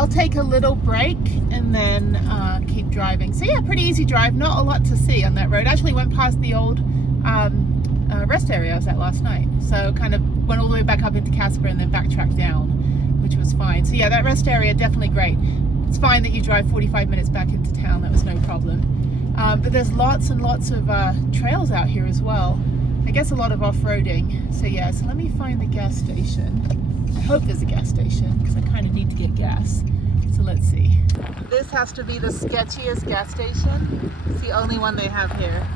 I'll take a little break and then keep driving. So yeah, pretty easy drive. Not a lot to see on that road. Actually went past the old rest area I was at last night. So kind of went all the way back up into Casper and then backtracked down, which was fine. So yeah, that rest area, definitely great. It's fine that you drive 45 minutes back into town. That was no problem. But there's lots and lots of trails out here as well. I guess a lot of off-roading. So yeah, so let me find the gas station. I hope there's a gas station because I kind of need to get gas. So let's see. This has to be the sketchiest gas station. It's the only one they have here.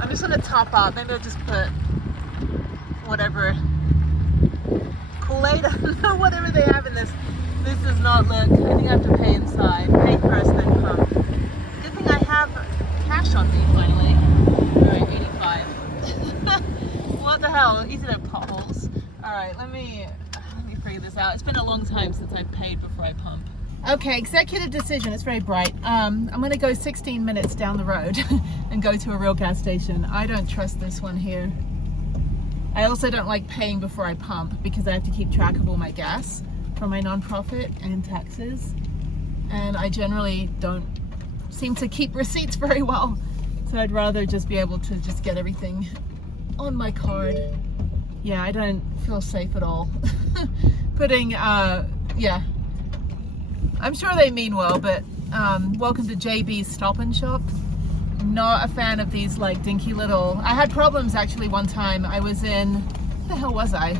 I'm just gonna top up. Maybe I'll just put whatever Kool-Aid, I don't know, whatever they have in this. This does not look, I think I have to pay inside. Pay first, then pump. Good thing I have cash on me finally. Alright, 85. What the hell? Easy to potholes. Alright, let me figure this out. It's been a long time since I paid before I pump. Okay, executive decision. It's very bright. I'm going to go 16 minutes down the road and go to a real gas station. I don't trust this one here. I also don't like paying before I pump because I have to keep track of all my gas from my nonprofit and taxes. And I generally don't seem to keep receipts very well. So I'd rather just be able to just get everything on my card. Yeah, I don't feel safe at all. Putting, yeah. I'm sure they mean well, but welcome to JB's Stop and Shop. Not a fan of these like dinky little, I had problems actually one time. I was in, where the hell was I?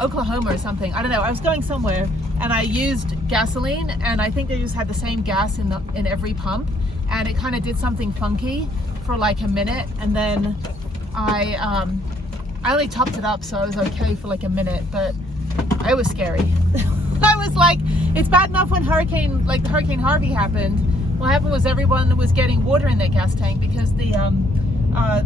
Oklahoma or something. I don't know. I was going somewhere and I used gasoline and I think they just had the same gas in every pump and it kind of did something funky for like a minute and then I only topped it up so I was okay for like a minute, but it was scary. I was like, it's bad enough when Hurricane Harvey happened. What happened was everyone was getting water in their gas tank because the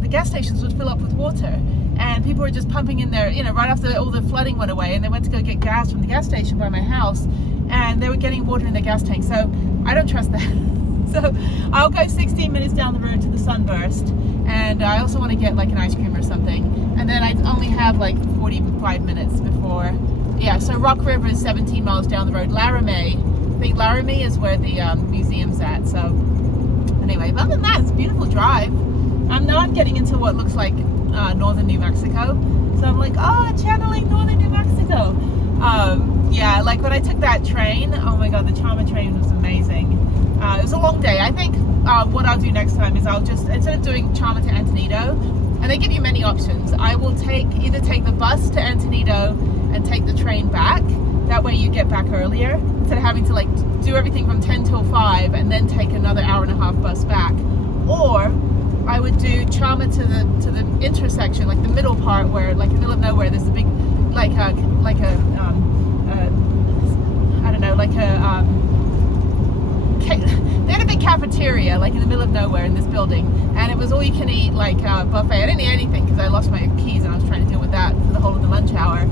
gas stations would fill up with water and people were just pumping in there, you know, right after all the flooding went away and they went to go get gas from the gas station by my house and they were getting water in their gas tank. So I don't trust that. So I'll go 16 minutes down the road to the Sunburst and I also want to get like an ice cream or something. And then I only have like 45 minutes before. Yeah, so Rock River is 17 miles down the road. Laramie, I think Laramie is where the museum's at. So anyway, but other than that, it's a beautiful drive. Now I'm getting into what looks like northern New Mexico. So I'm like, oh, channeling northern New Mexico. Yeah, like when I took that train, oh my God, the Charmer train was amazing. It was a long day. I think what I'll do next time is I'll just, instead of doing Charmer to Antonito, and they give you many options, I will either take the bus to Antonito and take the train back. That way you get back earlier instead of having to like do everything from 10 till 5 and then take another hour-and-a-half bus back. Or I would do Charmer to the intersection, like the middle part where, like in the middle of nowhere, there's a big, I don't know, like they had a big cafeteria like in the middle of nowhere in this building, and it was all you can eat like buffet. I didn't eat anything because I lost my keys and I was trying to deal with that for the whole of the lunch hour.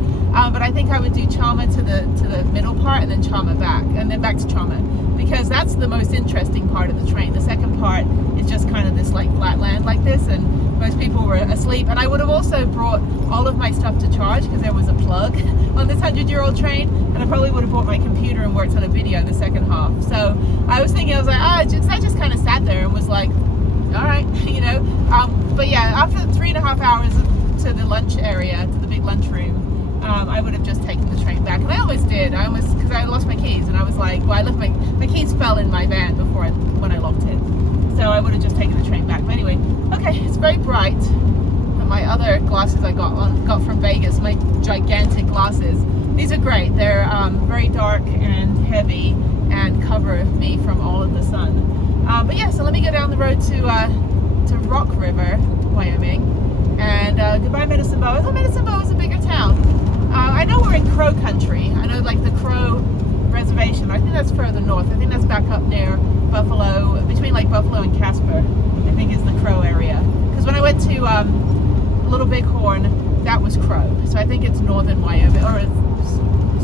But I think I would do Charmer to the middle part and then Charmer back and then back to Charmer, because that's the most interesting part of the train. The second part is just kind of this like flat land like this, and most people were asleep. And I would have also brought all of my stuff to charge because there was a plug on this 100-year-old train, and I probably would have brought my computer and worked on a video in the second half. So I was thinking, I was like, I just kind of sat there and was like, all right, you know. But yeah, after 3.5 hours to the lunch area, to the big lunchroom, I would have just taken the train back, and I almost did. Because I lost my keys, and I was like, well, I left my keys fell in my van when I locked it, so I would have just taken the train back. But anyway, okay, it's very bright. And my other glasses I got from Vegas, my gigantic glasses. These are great. They're very dark and heavy and cover me from all of the sun. But yeah, so let me go down the road to Rock River, Wyoming, and goodbye Medicine Bow. I thought Medicine Bow was a bigger town. I know we're in Crow country. I know like the Crow reservation. I think that's further north. I think that's back up near Buffalo, between like Buffalo and Casper, I think is the Crow area. Because when I went to Little Bighorn, that was Crow. So I think it's northern Wyoming, or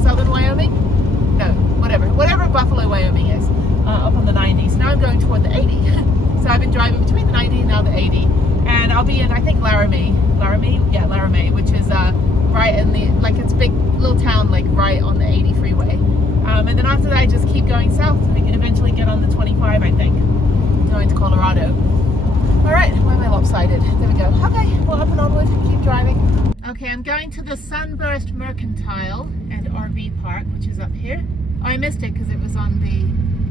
southern Wyoming? No, whatever Buffalo, Wyoming is, up on the 90s. Now I'm going toward the 80. So I've been driving between the 90 and now the 80. And I'll be in, I think, Laramie, which is right in the, like it's big little town, like right on the 80 freeway. And then after that I just keep going south. I can eventually get on the 25, I think, going to Colorado. All right, why am I lopsided? There we go. Okay, well, up and onward, keep driving. Okay, I'm going to the Sunburst Mercantile and RV Park, which is up here. Oh, I missed it because it was on the,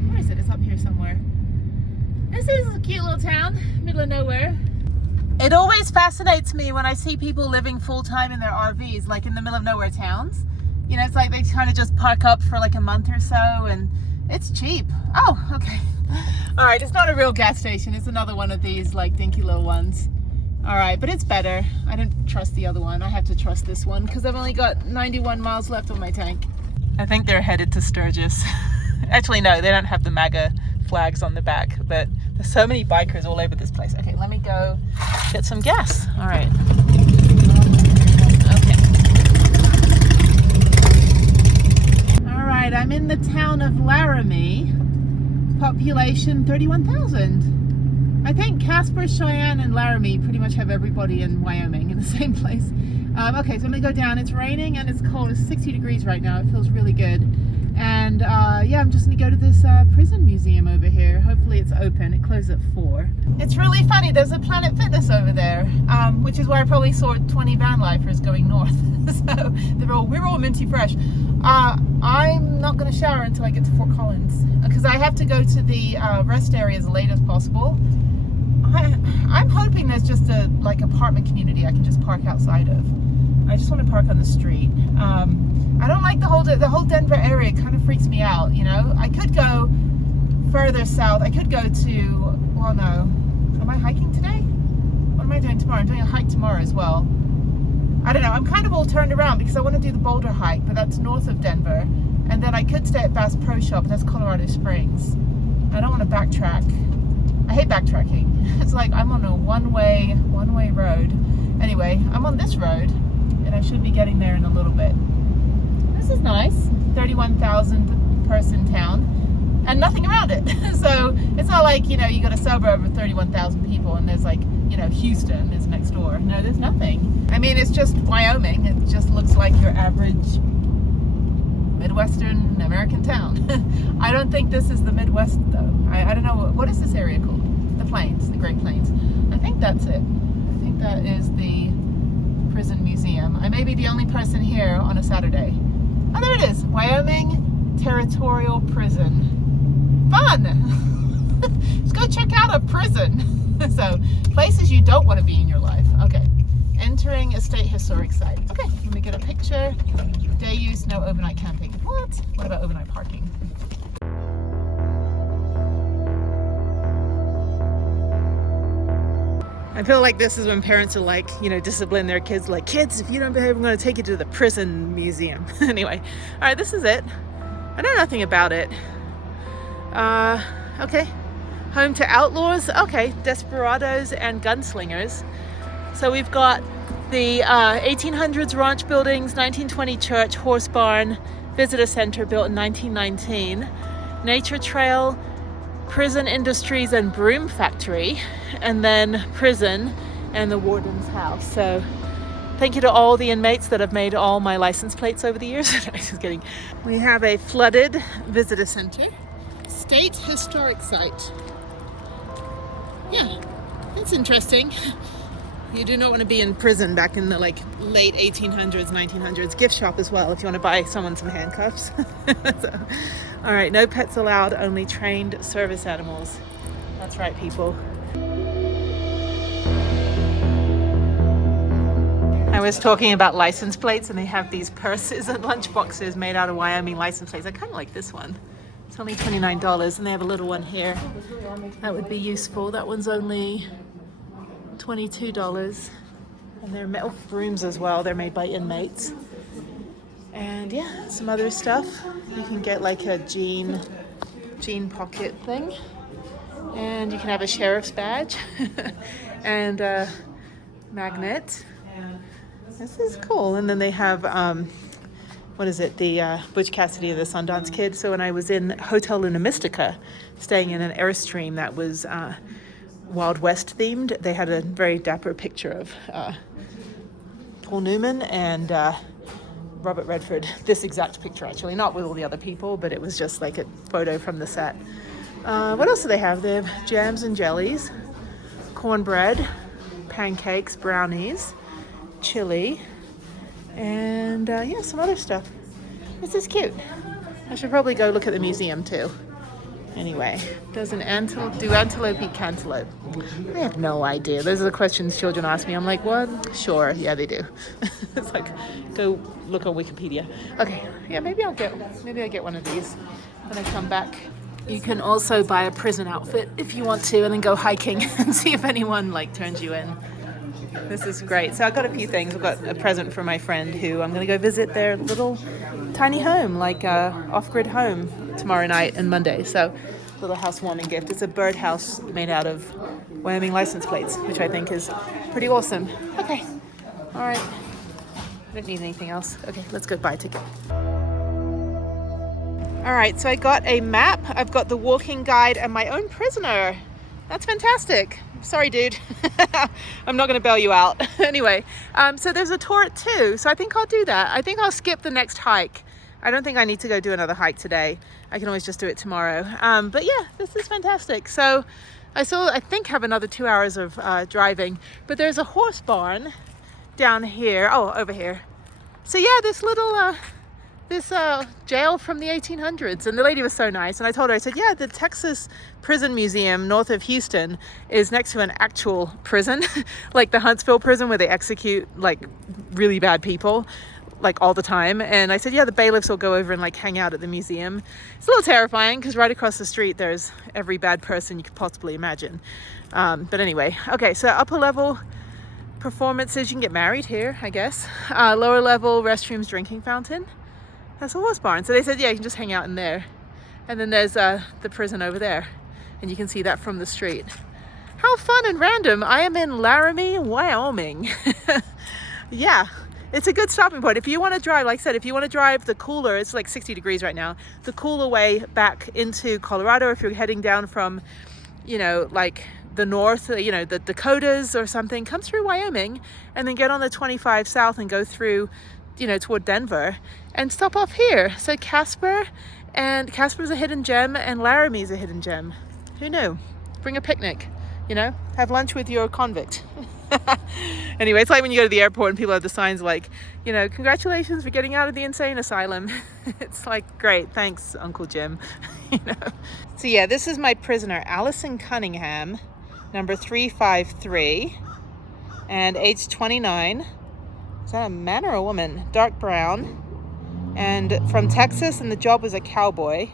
where is it? It's up here somewhere. This is a cute little town, middle of nowhere. It always fascinates me when I see people living full-time in their RVs, like in the middle of nowhere towns. You know, it's like they kind of just park up for like a month or so, and it's cheap. Oh, okay. All right, it's not a real gas station. It's another one of these like dinky little ones. All right, but it's better. I don't trust the other one. I have to trust this one because I've only got 91 miles left on my tank. I think they're headed to Sturgis. Actually, no, they don't have the MAGA flags on the back, but there's so many bikers all over this place. Okay, let me go get some gas. All right. Okay. All right, I'm in the town of Laramie. Population 31,000. I think Casper, Cheyenne, and Laramie pretty much have everybody in Wyoming in the same place. Okay, so I'm gonna go down. It's raining and it's cold. It's 60 degrees right now. It feels really good. And yeah, I'm just gonna go to this prison museum over here. Hopefully it's open. It closed at 4. It's really funny. There's a Planet Fitness over there, which is where I probably saw 20 Vanlifers going north. So we're all minty fresh. I'm not gonna shower until I get to Fort Collins because I have to go to the rest area as late as possible. I'm hoping there's just a like apartment community I can just park outside of. I just want to park on the street. I don't like the whole Denver area. It kind of freaks me out, you know. I could go further south. I could go to, well, no. Am I hiking today? What am I doing tomorrow? I'm doing a hike tomorrow as well. I don't know. I'm kind of all turned around because I want to do the Boulder hike, but that's north of Denver. And then I could stay at Bass Pro Shop, but that's Colorado Springs. I don't want to backtrack. I hate backtracking. It's like I'm on a one-way road. Anyway, I'm on this road, and I should be getting there in a little bit. This is nice. 31,000 person town, and nothing around it. So it's not like, you know, you got a suburb of 31,000 people, and there's like, you know, Houston is next door. No, there's nothing. I mean, it's just Wyoming. It just looks like your average Midwestern American town. I don't think this is the Midwest though. I don't know, what is this area called? The Plains, the Great Plains. I think that's it. I think that is the prison museum. I may be the only person here on a Saturday. Oh, there it is. Wyoming Territorial Prison. Fun! Let's go check out a prison. So, places you don't want to be in your life. Okay. Entering a state historic site. Okay, let me get a picture. Day use, no overnight camping. What? What about overnight parking? I feel like this is when parents are like, you know, discipline their kids, like, kids, if you don't behave, I'm going to take you to the prison museum. Anyway, all right, this is it. I know nothing about it. Okay, home to outlaws. Okay, desperados and gunslingers. So we've got the 1800s ranch buildings, 1920 church, horse barn, visitor center built in 1919, nature trail, prison industries and broom factory, and then prison and the warden's house. So thank you to all the inmates that have made all my license plates over the years. Just kidding. We have a flooded visitor center, state historic site. Yeah, that's interesting. You do not want to be in prison back in the like late 1800s, 1900s. Gift shop as well if you want to buy someone some handcuffs. So, all right, no pets allowed, only trained service animals. That's right, people. I was talking about license plates, and they have these purses and lunch boxes made out of Wyoming license plates. I kind of like this one. It's only $29, and they have a little one here. That would be useful. That one's only $22, and they're metal brooms as well. They're made by inmates. And yeah, some other stuff. You can get like a jean pocket thing, and you can have a sheriff's badge and a magnet. This is cool. And then they have what is it, the Butch Cassidy of the Sundance Kid. So when I was in Hotel Luna Mystica, staying in an Airstream that was Wild West themed, they had a very dapper picture of Paul Newman and Robert Redford, this exact picture actually, not with all the other people, but it was just like a photo from the set. What else do they have? They have jams and jellies, cornbread, pancakes, brownies, chili, and yeah, some other stuff. This is cute. I should probably go look at the museum too. Anyway, do antelope eat cantaloupe? I have no idea. Those are the questions children ask me. I'm like, what? Sure, yeah, they do. It's like, go look on Wikipedia. Okay, yeah, maybe I get one of these when I come back. You can also buy a prison outfit if you want to, and then go hiking and see if anyone like turns you in. This is great. So I got a few things. I've got a present for my friend who I'm going to go visit their little tiny home, like off-grid home, tomorrow night and Monday. So little housewarming gift. It's a birdhouse made out of Wyoming license plates, which I think is pretty awesome. Okay. All right. I don't need anything else. Okay, let's go buy a ticket. All right, so I got a map. I've got the walking guide and my own prisoner. That's fantastic. Sorry, dude. I'm not going to bail you out. Anyway, so there's a tour at 2, so I think I'll do that. I think I'll skip the next hike. I don't think I need to go do another hike today. I can always just do it tomorrow. But yeah, this is fantastic. So I think have another 2 hours of driving, but there's a horse barn down here. Oh, over here. So yeah, this little jail from the 1800s, and the lady was so nice, and I told her, I said, yeah, the Texas Prison Museum north of Houston is next to an actual prison like the Huntsville prison where they execute like really bad people like all the time. And I said, yeah, the bailiffs will go over and like hang out at the museum. It's a little terrifying because right across the street there's every bad person you could possibly imagine. But anyway, okay, so upper level performances, you can get married here, I guess. Lower level restrooms, drinking fountain. That's a horse barn. So they said, yeah, you can just hang out in there. And then there's the prison over there. And you can see that from the street. How fun and random. I am in Laramie, Wyoming. Yeah, it's a good stopping point. If you want to drive, like I said, if you want to drive the cooler, it's like 60 degrees right now, the cooler way back into Colorado, if you're heading down from, you know, like the north, you know, the Dakotas or something, come through Wyoming and then get on the 25 south and go through, you know, toward Denver and stop off here. So Casper's a hidden gem and Laramie's a hidden gem. Who knew? Bring a picnic, you know, have lunch with your convict. Anyway, it's like when you go to the airport and people have the signs like, you know, congratulations for getting out of the insane asylum. It's like, great, thanks, Uncle Jim. You know. So yeah, this is my prisoner, Allison Cunningham, number 353, and age 29. Is that a man or a woman? Dark brown, and from Texas, and the job was a cowboy,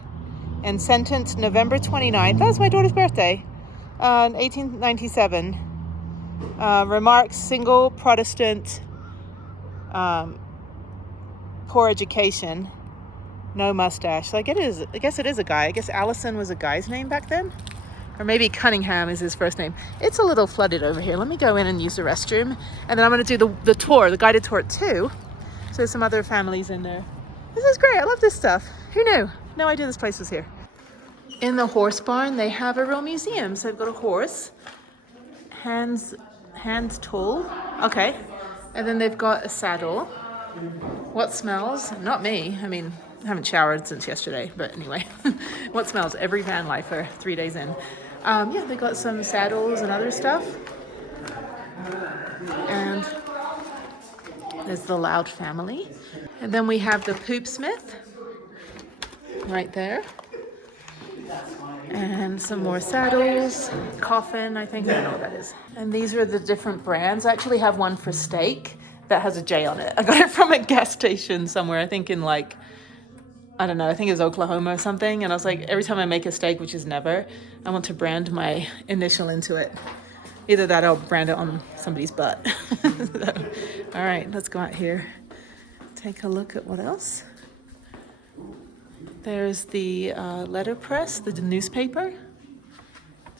and sentenced November 29th. That was my daughter's birthday, in 1897. Remarks, single, Protestant, poor education, no mustache. So I guess it is a guy. I guess Allison was a guy's name back then. Or maybe Cunningham is his first name. It's a little flooded over here. Let me go in and use the restroom. And then I'm going to do the tour, the guided tour too. So there's some other families in there. This is great. I love this stuff. Who knew? No idea this place was here. In the horse barn, they have a real museum. So they've got a horse. Hands tool. Okay. And then they've got a saddle. What smells? Not me. I mean, I haven't showered since yesterday, but anyway. What smells? Every van lifer 3 days in. Yeah, they got some saddles and other stuff. And there's the Loud family. And then we have the Poop Smith right there. And some more saddles, coffin, I think. I don't know what that is. And these are the different brands. I actually have one for steak that has a J on it. I got it from a gas station somewhere, I think in like, I don't know, I think it was Oklahoma or something. And I was like, every time I make a steak, which is never, I want to brand my initial into it. Either that or I'll brand it on somebody's butt. So, all right, let's go out here. Take a look at what else. There's the letterpress, the newspaper.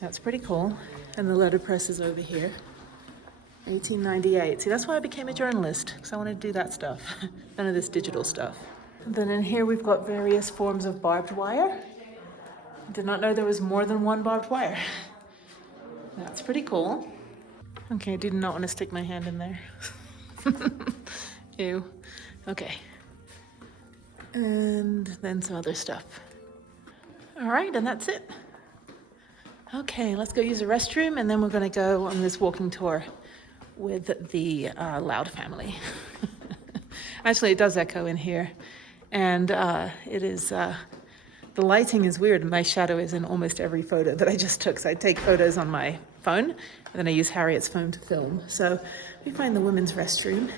That's pretty cool. And the letterpress is over here. 1898. See, that's why I became a journalist, because I wanted to do that stuff. None of this digital stuff. And then in here we've got various forms of barbed wire. Did not know there was more than one barbed wire. That's pretty cool. Okay, I did not want to stick my hand in there. Ew. Okay. and then some other stuff. All right, and that's it. Okay, let's go use the restroom, and then we're gonna go on this walking tour with the Loud family. Actually, it does echo in here, and it is, the lighting is weird. My shadow is in almost every photo that I just took. So I take photos on my phone, and then I use Harriet's phone to film. So we find the women's restroom,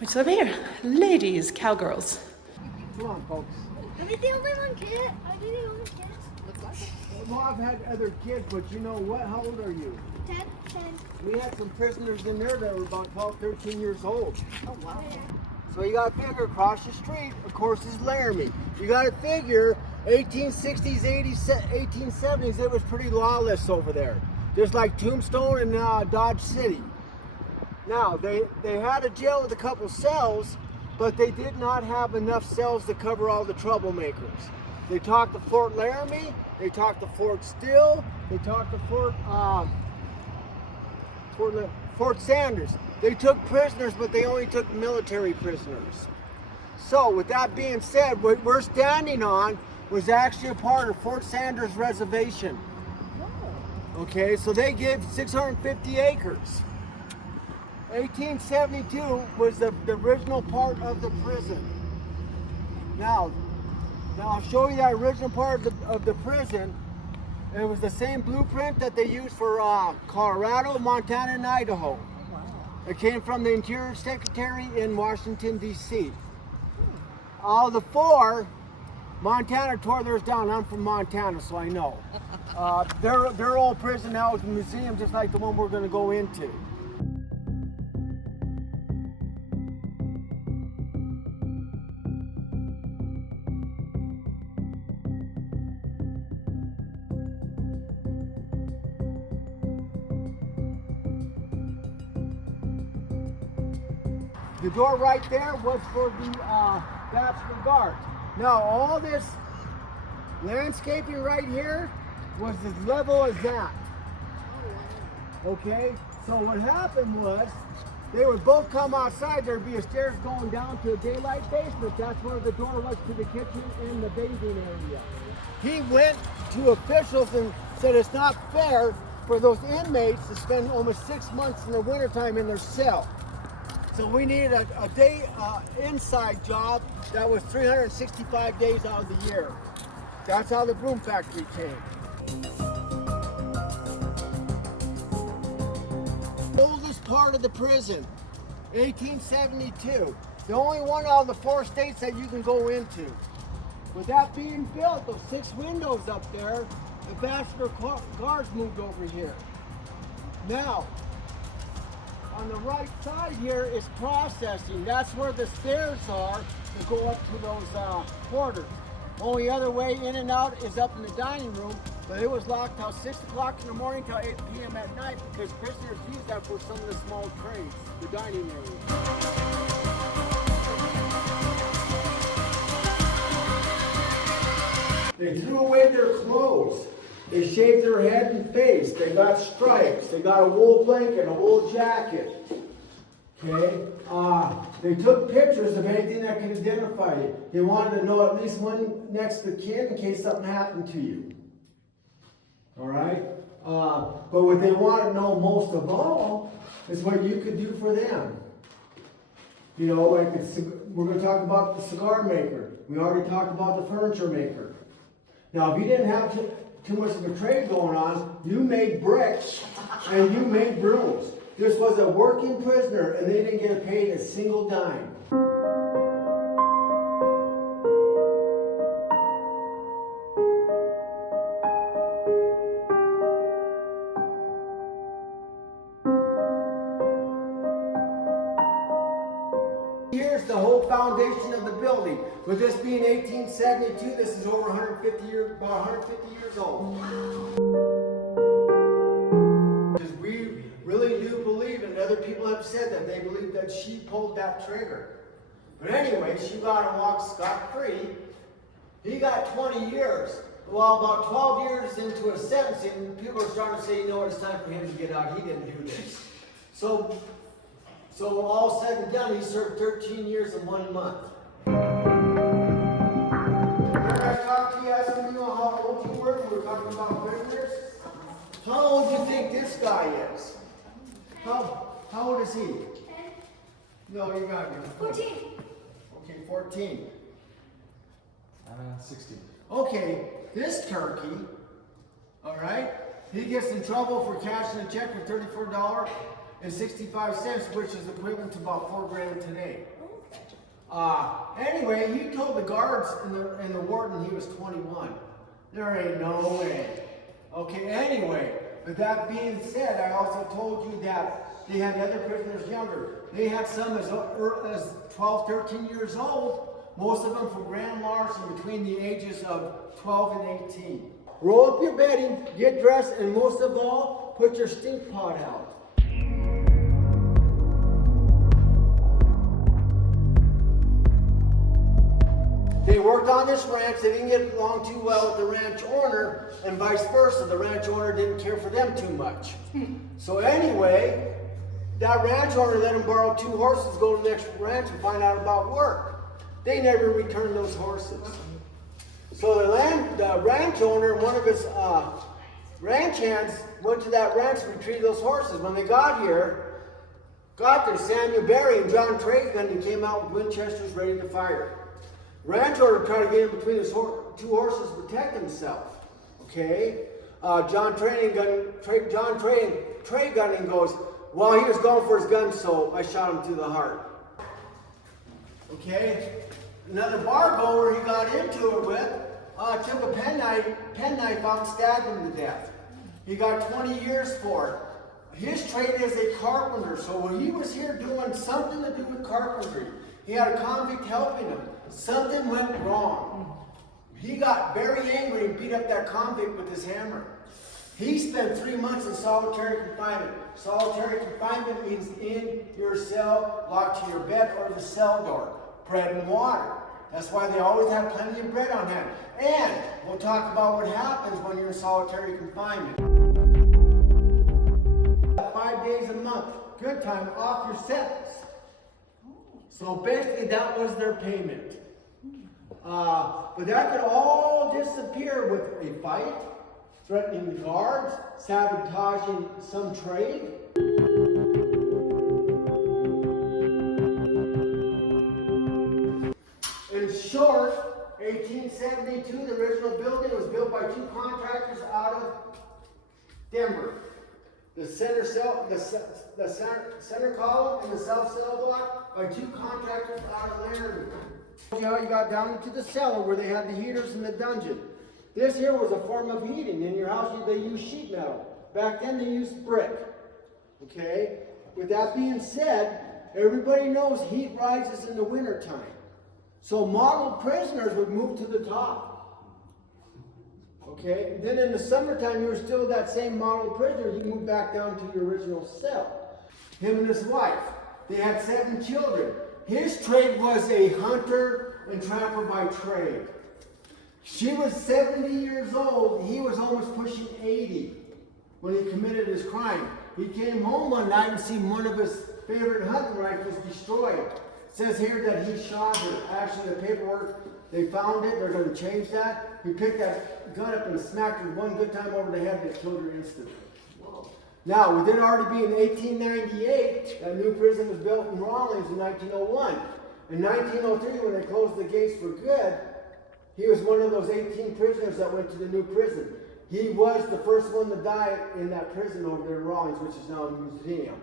which is over here. Ladies, cowgirls. Come on, folks. Am I the only one kid? Are you the only kids? Well, I've had other kids, but you know what? How old are you? 10. We had some prisoners in there that were about 12, 13 years old. Oh, wow. So you got to figure across the street, of course, is Laramie. You got to figure 1860s, 80s, 1870s, it was pretty lawless over there. Just like Tombstone and Dodge City. Now, they had a jail with a couple cells, but they did not have enough cells to cover all the troublemakers. They talked to Fort Laramie, they talked to Fort Still, they talked to Fort Sanders. They took prisoners, but they only took military prisoners. So with that being said, what we're standing on was actually a part of Fort Sanders Reservation. Okay, so they gave 650 acres. 1872 was the original part of the prison. Now I'll show you that original part of the prison. It was the same blueprint that they used for Colorado, Montana, and Idaho. Wow. It came from the Interior Secretary in Washington, D.C. All the four, Montana tore theirs down. I'm from Montana, so I know. Their old prison now is a museum, just like the one we're going to go into. The door right there was for the bachelor guards. Now all this landscaping right here was as level as that. Okay, so what happened was they would both come outside. There'd be a stairs going down to a daylight basement. That's where the door was to the kitchen and the bathing area. He went to officials and said it's not fair for those inmates to spend almost 6 months in the wintertime in their cell. So we needed a day inside job that was 365 days out of the year. That's how the broom factory came. Oldest part of the prison, 1872. The only one out of the 4 states that you can go into. With that being built, those 6 windows up there, the bachelor guards moved over here. Now, on the right side here is processing. That's where the stairs are to go up to those quarters. Only other way in and out is up in the dining room, but it was locked till 6 o'clock in the morning till 8 p.m. at night because prisoners use that for some of the small trays, the dining area. They threw away their clothes. They shaved their head and face. They got stripes. They got a wool blanket, a wool jacket. Okay? They took pictures of anything that could identify you. They wanted to know at least one next to kin in case something happened to you. All right? But what they wanted to know most of all is what you could do for them. You know, like we're going to talk about the cigar maker. We already talked about the furniture maker. Now, if you didn't have too much of a trade going on, you made bricks and you made brooms. This was a working prisoner and they didn't get paid a single dime. Here's the whole foundation of the building. With this being 1872, this is over 150 years, about 150 years old. Because we really do believe, and other people have said that they believe that she pulled that trigger. But anyway, she got to walk scot-free. He got 20 years. Well, about 12 years into his sentencing, people are starting to say, you know what, it's time for him to get out. He didn't do this. So all said and done, he served 13 years and 1 month. talking about prisoners? How old do you think this guy is? How old is he? 10. No, you got me. 14. Okay, 14. 16. Okay, this turkey, all right, he gets in trouble for cashing a check for $34.65, which is equivalent to about $4 grand today. Anyway, he told the guards and the warden he was 21. There ain't no way. Okay, anyway, with that being said, I also told you that they had the other prisoners younger. They had some as 12, 13 years old. Most of them for grand larceny between the ages of 12 and 18. Roll up your bedding, get dressed, and most of all, put your stink pot out. They worked on this ranch, they didn't get along too well with the ranch owner, and vice versa. The ranch owner didn't care for them too much. So anyway, that ranch owner let them borrow 2 horses, go to the next ranch and find out about work. They never returned those horses. So the ranch owner and one of his ranch hands went to that ranch to retrieve those horses. When they got there, Samuel Barry and John Tragan came out with Winchesters ready to fire. Ranch owner tried to get in between the 2 horses to protect himself. Okay? John Tragan goes, well, he was going for his gun, so I shot him through the heart. Okay? Another bar goer he got into it with took a penknife out and stabbed him to death. He got 20 years for it. His trade is a carpenter, so when he was here doing something to do with carpentry, he had a convict helping him. Something went wrong. He got very angry and beat up that convict with his hammer. He spent 3 months in solitary confinement. Solitary confinement means in your cell, locked to your bed or the cell door. Bread and water. That's why they always have plenty of bread on hand. And we'll talk about what happens when you're in solitary confinement. 5 days a month, good time, off your sentence. So basically that was their payment. But that could all disappear with a fight, threatening the guards, sabotaging some trade. In short, 1872, the original building was built by 2 contractors out of Denver. The center column and the south cell block by 2 contractors out of Laramie. You know, you got down into the cellar where they had the heaters in the dungeon. This here was a form of heating. In your house, they used sheet metal. Back then, they used brick. Okay? With that being said, everybody knows heat rises in the wintertime. So model prisoners would move to the top. Okay? And then in the summertime, you were still that same model prisoner. You moved back down to your original cell. Him and his wife. They had 7 children. His trade was a hunter and trapper by trade. She was 70 years old. He was almost pushing 80 when he committed his crime. He came home one night and seen one of his favorite hunting rifles destroyed. It says here that he shot her. Actually, the paperwork, they found it. They're going to change that. He picked that gun up and smacked her one good time over the head and killed her instantly. Now, with it already being 1898, that new prison was built in Rawlins in 1901. In 1903, when they closed the gates for good, he was one of those 18 prisoners that went to the new prison. He was the first one to die in that prison over there in Rawlins, which is now a museum.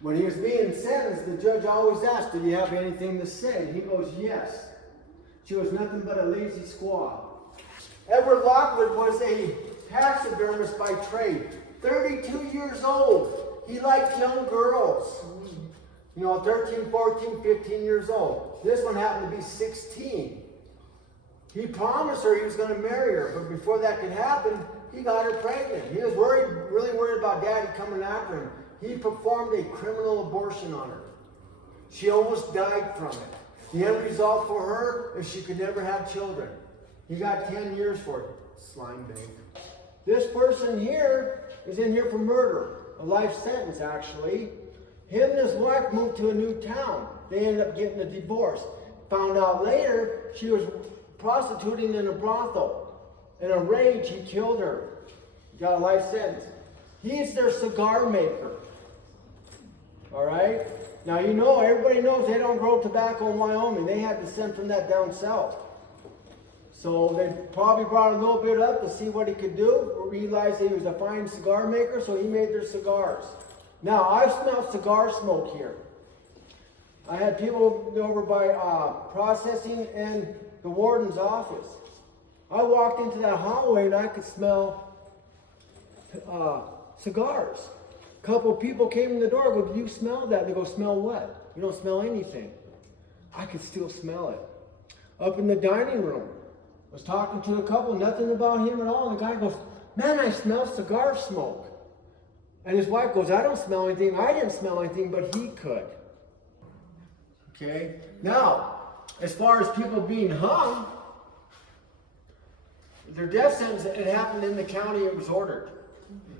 When he was being sentenced, the judge always asked, "Do you have anything to say?" He goes, "Yes." She was nothing but a lazy squaw. Edward Lockwood was a taxidermist by trade. 32 years old. He liked young girls. You know, 13, 14, 15 years old. This one happened to be 16. He promised her he was going to marry her, but before that could happen, he got her pregnant. He was really worried about Daddy coming after him. He performed a criminal abortion on her. She almost died from it. The end result for her is she could never have children. He got 10 years for it. Slime bag. This person here is in here for murder. A life sentence, actually. Him and his wife moved to a new town. They ended up getting a divorce. Found out later she was prostituting in a brothel. In a rage, he killed her. He got a life sentence. He's their cigar maker. All right? Now, you know, everybody knows they don't grow tobacco in Wyoming. They had to send from that down south. So they probably brought a little bit up to see what he could do. Realized he was a fine cigar maker, so he made their cigars. Now, I've smelled cigar smoke here. I had people over by processing and the warden's office. I walked into that hallway and I could smell cigars. A couple of people came in the door and go, "Do you smell that?" They go, "Smell what?" "You don't smell anything." I could still smell it. Up in the dining room, I was talking to a couple, nothing about him at all. And the guy goes, "Man, I smell cigar smoke." And his wife goes, "I don't smell anything." I didn't smell anything, but he could. Okay? Now, as far as people being hung, their death sentence, it happened in the county it was ordered.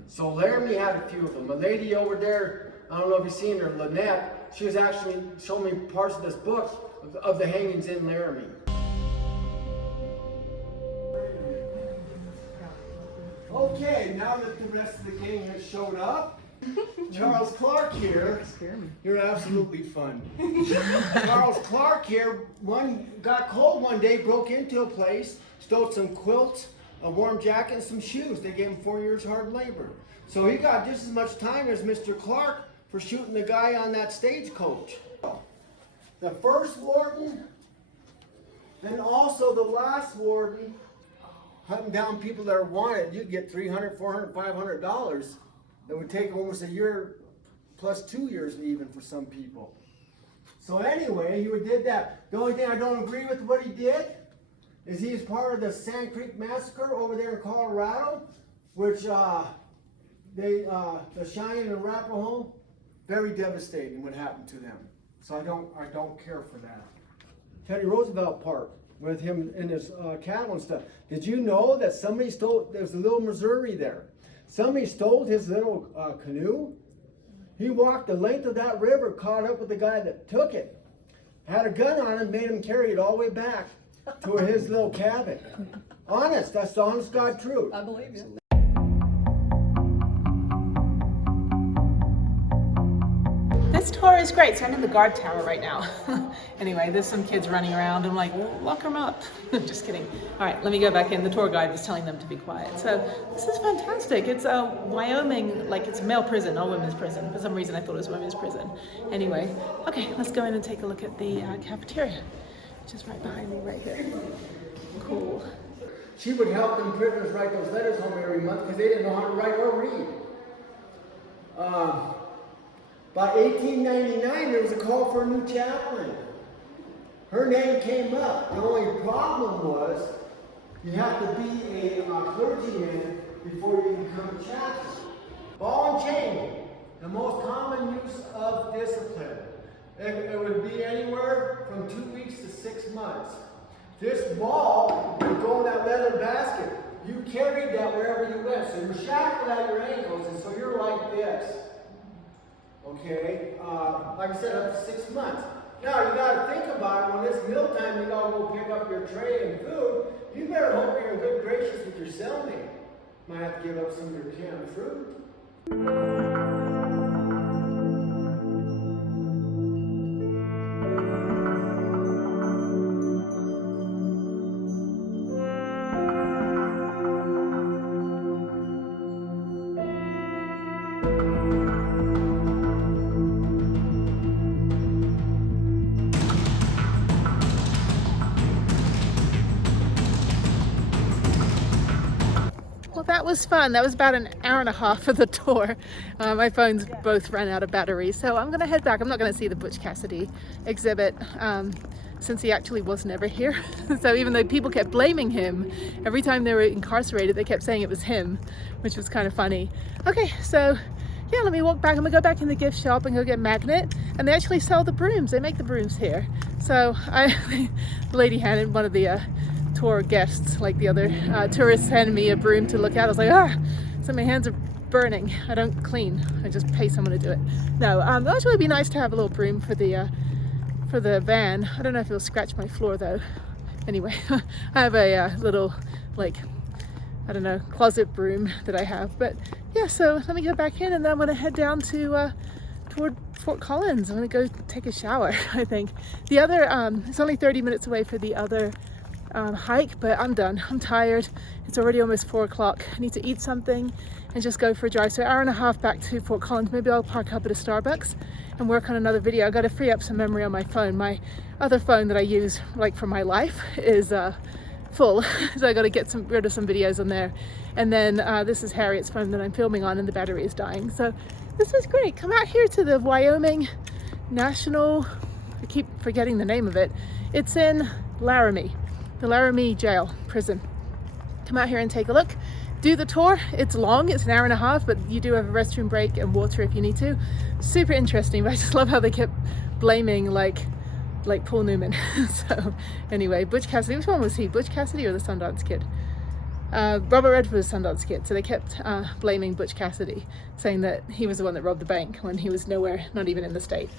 So Laramie had a few of them. A lady over there, I don't know if you've seen her, Lynette, she was actually showing me parts of this book of the hangings in Laramie. Okay, now that the rest of the gang has showed up, Charles Clark here. You're absolutely fun. Charles Clark here, got cold one day, broke into a place, stole some quilts, a warm jacket, and some shoes. They gave him 4 years hard labor. So he got just as much time as Mr. Clark for shooting the guy on that stagecoach. The first warden, then also the last warden, hunting down people that are wanted. You'd get $300, $400, $500. That would take almost a year, plus 2 years even for some people. So anyway, he did that. The only thing I don't agree with what he did is he's part of the Sand Creek Massacre over there in Colorado, which the Cheyenne and Arapaho, very devastating what happened to them. So I don't care for that. Teddy Roosevelt Park with him and his cattle and stuff. Did you know that somebody stole? There's a little Missouri there. Somebody stole his little canoe. He walked the length of that river, caught up with the guy that took it, had a gun on him, made him carry it all the way back to his little cabin. Honest, that's the honest God truth. I believe you. This tour is great. So I'm in the guard tower right now. Anyway, there's some kids running around. I'm like, well, lock them up. Just kidding. All right, let me go back in. The tour guide was telling them to be quiet. So this is fantastic. It's Wyoming, like it's a male prison, not women's prison. For some reason, I thought it was women's prison. Anyway, okay, let's go in and take a look at the cafeteria, which is right behind me right here. Cool. She would help them prisoners write those letters home every month because they didn't know how to write or read. By 1899, there was a call for a new chaplain. Her name came up. The only problem was you have to be a clergyman before you can become a chaplain. Ball and chain, the most common use of discipline. It would be anywhere from 2 weeks to 6 months. This ball would go in that leather basket. You carried that wherever you went. So you're shackled at your ankles, and so you're like this. Okay, like I said, up to 6 months. Now you got to think about it. When it's mealtime, you got to go pick up your tray and food. You better hope you're in good gracious with your cellmate. Might have to give up some of your canned fruit. That was fun. That was about an hour and a half of the tour. My phones both ran out of battery, so I'm gonna head back. I'm not gonna see the Butch Cassidy exhibit since he actually was never here. So even though people kept blaming him, every time they were incarcerated, they kept saying it was him, which was kind of funny. Okay, so yeah, let me walk back. I'm gonna go back in the gift shop and go get Magnet, and they actually sell the brooms. They make the brooms here. So the lady handed one of the tour guests, like the other tourists, handed me a broom to look at. I was like, so my hands are burning. I don't clean. I just pay someone to do it. No, it'll actually be nice to have a little broom for the van. I don't know if it'll scratch my floor though. Anyway, I have a little like I don't know, closet broom that I have. But yeah, so let me go back in and then I'm gonna head down to toward Fort Collins. I'm gonna go take a shower, I think. The other, it's only 30 minutes away for the other hike, but I'm done. I'm tired. It's already almost 4 o'clock. I need to eat something and just go for a drive. So an hour and a half back to Fort Collins. Maybe I'll park up at a Starbucks and work on another video. I got to free up some memory on my phone. My other phone that I use like for my life is full, so I got to get rid of some videos on there. And then this is Harriet's phone that I'm filming on, and the battery is dying. So this is great. Come out here to the Wyoming National, I keep forgetting the name of it. It's in Laramie, the Laramie jail prison. Come out here and take a look. Do the tour. It's long, it's an hour and a half, but you do have a restroom break and water if you need to. Super interesting, but I just love how they kept blaming like Paul Newman. So anyway, Butch Cassidy, which one was he? Butch Cassidy or the Sundance Kid? Robert Redford was Sundance Kid, so they kept blaming Butch Cassidy, saying that he was the one that robbed the bank when he was nowhere, not even in the state.